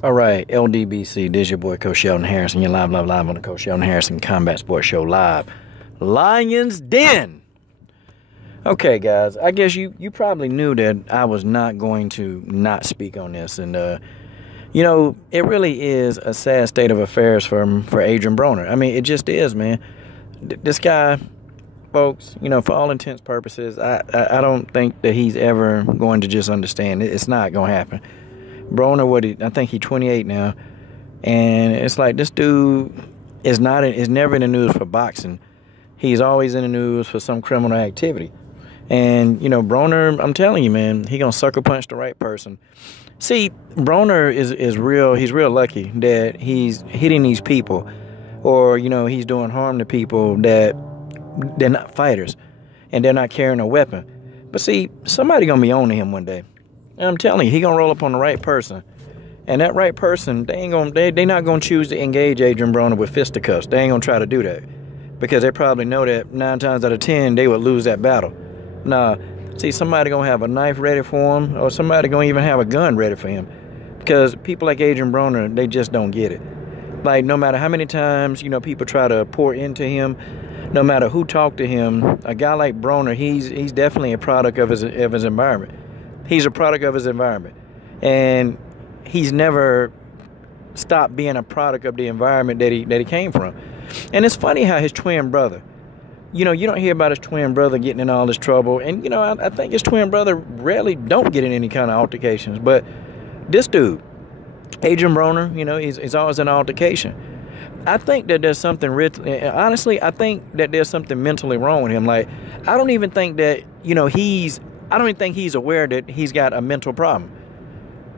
All right, LDBC, this your boy Coach Sheldon Harrison. You're live on the Coach Sheldon Harrison Combat Sports Show live. Lion's Den. Okay, guys, I guess you probably knew that I was not going to not speak on this. And, it really is a sad state of affairs for Adrien Broner. I mean, it just is, man. This guy, folks, for all intents purposes, I don't think that he's ever going to just understand it. It's not going to happen. Broner, I think he's 28 now, and it's like this dude is never in the news for boxing. He's always in the news for some criminal activity. And, Broner, I'm telling you, man, he gonna sucker punch the right person. See, Broner is real. He's real lucky that he's hitting these people, or, he's doing harm to people that they're not fighters and they're not carrying a weapon. But see, somebody gonna be on to him one day. And I'm telling you, he gonna roll up on the right person, and that right person, they not gonna choose to engage Adrien Broner with fisticuffs. They ain't gonna try to do that because they probably know that 9 times out of 10 they would lose that battle. Nah, see, somebody gonna have a knife ready for him, or somebody gonna even have a gun ready for him, because people like Adrien Broner, they just don't get it. Like, no matter how many times people try to pour into him, no matter who talked to him, a guy like Broner, he's definitely a product of his environment. He's a product of his environment, and he's never stopped being a product of the environment that he came from. And it's funny how his twin brother, you don't hear about his twin brother getting in all this trouble, and I think his twin brother rarely don't get in any kind of altercations. But this dude, Adrien Broner, he's always in an altercation. I think that there's something honestly, I think that there's something mentally wrong with him. Like, I don't even think that I don't even think he's aware that he's got a mental problem.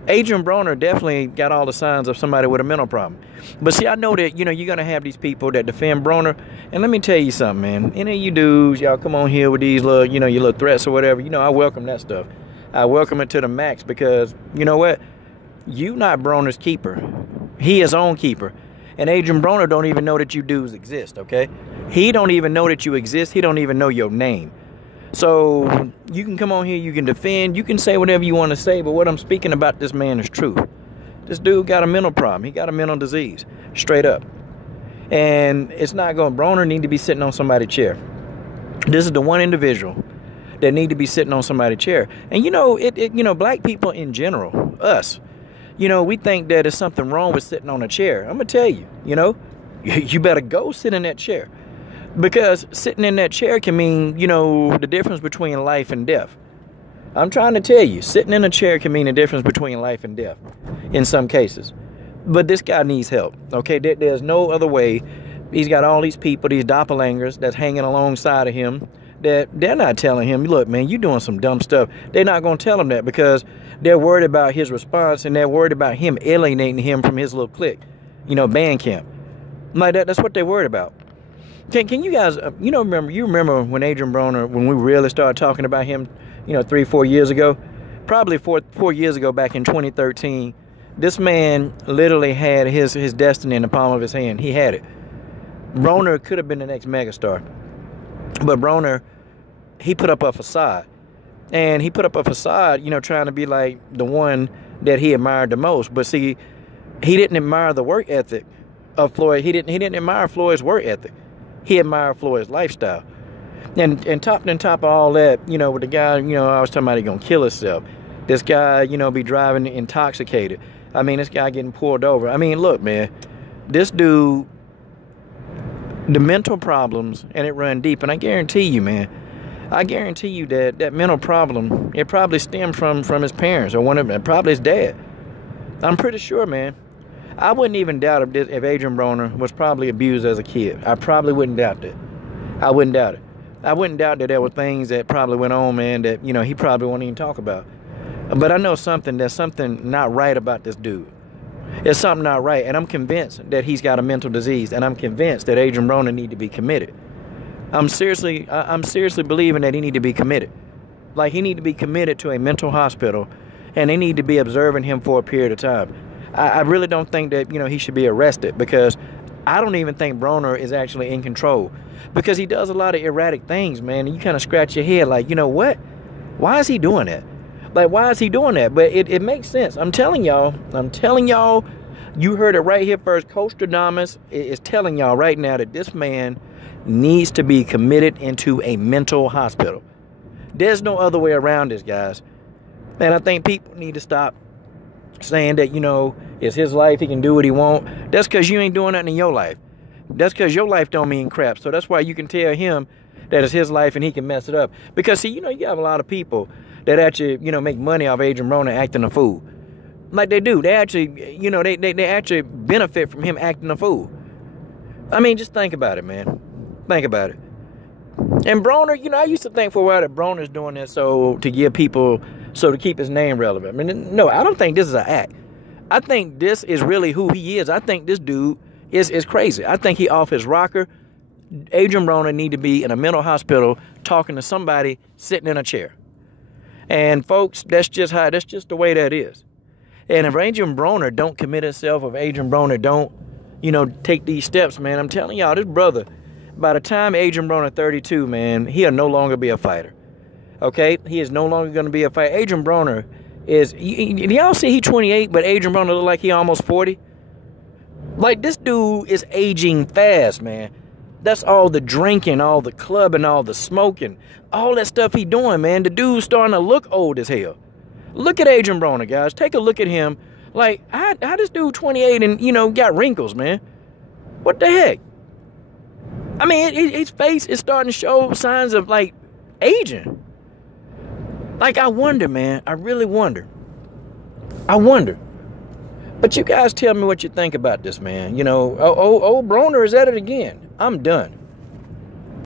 Adrien Broner definitely got all the signs of somebody with a mental problem. But see, I know that, you're going to have these people that defend Broner. And let me tell you something, man. Any of you dudes, y'all come on here with these little, your little threats or whatever. I welcome that stuff. I welcome it to the max, because, you know what? You not Broner's keeper. He his own keeper. And Adrien Broner don't even know that you dudes exist, okay? He don't even know that you exist. He don't even know your name. So you can come on here, you can defend, you can say whatever you want to say, but what I'm speaking about this man is truth. This dude got a mental problem. He got a mental disease, straight up. And it's not going, Broner need to be sitting on somebody's chair. This is the one individual that need to be sitting on somebody's chair. And black people in general, us, we think that there's something wrong with sitting on a chair. I'm going to tell you, you better go sit in that chair. Because sitting in that chair can mean, the difference between life and death. I'm trying to tell you, sitting in a chair can mean the difference between life and death in some cases. But this guy needs help, okay? There's no other way. He's got all these people, these doppelgangers that's hanging alongside of him, that they're not telling him, look, man, you're doing some dumb stuff. They're not going to tell him that, because they're worried about his response, and they're worried about him alienating him from his little clique, band camp. Like, that's what they're worried about. Can you guys, remember when Adrien Broner, when we really started talking about him, 3-4 years ago? Probably four years ago, back in 2013, this man literally had his destiny in the palm of his hand. He had it. Broner could have been the next megastar. But Broner, he put up a facade. And he put up a facade, trying to be like the one that he admired the most. But see, he didn't admire the work ethic of Floyd. He didn't admire Floyd's work ethic. He admired Floyd's lifestyle. And top of all that, with the guy, I was talking about he gonna kill himself. This guy, be driving intoxicated. I mean, this guy getting pulled over. I mean, look, man, this dude, the mental problems, and it run deep. And I guarantee you, man, that mental problem, it probably stemmed from his parents, or probably his dad. I'm pretty sure, man. I wouldn't even doubt if Adrien Broner was probably abused as a kid. I probably wouldn't doubt that. I wouldn't doubt it. I wouldn't doubt that there were things that probably went on, man, that, he probably won't even talk about. But I know there's something not right about this dude. There's something not right, and I'm convinced that he's got a mental disease, and I'm convinced that Adrien Broner need to be committed. I'm seriously believing that he need to be committed. Like, he need to be committed to a mental hospital, and they need to be observing him for a period of time. I really don't think that, he should be arrested, because I don't even think Broner is actually in control, because he does a lot of erratic things, man. And you kind of scratch your head like, what? Why is he doing that? Like, why is he doing that? But it makes sense. I'm telling y'all, you heard it right here first. Coach Adamas is telling y'all right now that this man needs to be committed into a mental hospital. There's no other way around this, guys. And I think people need to stop saying that, it's his life, he can do what he want. That's because you ain't doing nothing in your life. That's because your life don't mean crap. So that's why you can tell him that it's his life and he can mess it up. Because, see, you have a lot of people that actually, make money off Adrien Broner acting a fool. Like they do. They actually, they actually benefit from him acting a fool. I mean, just think about it, man. Think about it. And Broner, I used to think for a while that Broner's doing this to keep his name relevant. I mean, no, I don't think this is an act. I think this is really who he is. I think this dude is crazy. I think he off his rocker. Adrien Broner need to be in a mental hospital talking to somebody sitting in a chair. And folks, that's just the way that is. And if Adrien Broner don't commit himself, if Adrien Broner don't, take these steps, man, I'm telling y'all, this brother, by the time Adrien Broner 32, man, he'll no longer be a fighter. Okay? He is no longer going to be a fighter. Adrien Broner is, y'all see he 28, but Adrien Broner look like he almost 40? Like, this dude is aging fast, man. That's all the drinking, all the clubbing, all the smoking, all that stuff he doing, man. The dude's starting to look old as hell. Look at Adrien Broner, guys. Take a look at him. Like, how this dude 28 and, got wrinkles, man? What the heck? I mean, his face is starting to show signs of, like, aging. Like, I wonder, man. I really wonder. I wonder. But you guys tell me what you think about this, man. Old Broner is at it again. I'm done.